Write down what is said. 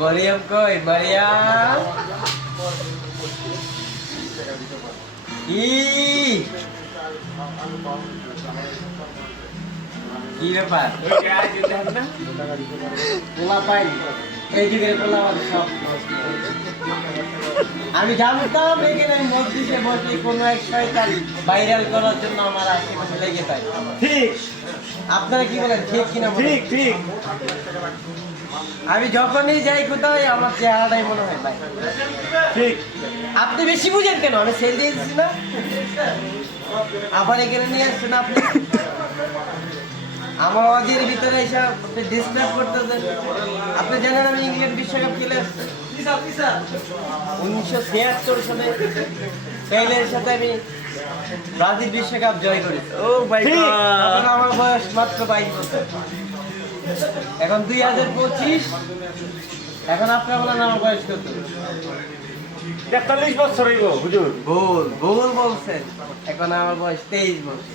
মরিয়ম কই মরিয়ম কি ব্যাপার পোলা পাই এই যুগের পোলা সব আমি জানতাম এখানে মসজিদে বসে কোনো এক শয়তান ভাইরাল করার জন্য আমার আশেপাশে লেগে থাকে। ঠিক আপনারা কি বলেন ঠিক কিনা? ঠিক ঠিক আমি যখনই যাই কোথাও আমার চেহারাটাই মনে হয় ভাই। ঠিক আপনি বেশি বুঝেন কেন? আমি সেল দিয়েছি না, আবার এখানে নিয়ে আসছেন আপনি। আমার অজের ভিতরে এসে আপনি ডিস্টার্ব করতেছেন। আপনি জানেন আমি ইংল্যান্ড বিশ্বকাপ খেলে আসছি 1976 সালে পেলের সাথে আমি ব্রাজিল বিশ্বকাপ জয় করেছি। ও মাই গড তখন আমার বয়স মাত্র 22 বছর। এখন 2025, এখন আপনার বলেন আমার বয়স কত? 43 বছর হইব হুজুর। ভুল বলছেন, এখন আমার বয়স 23 বছর।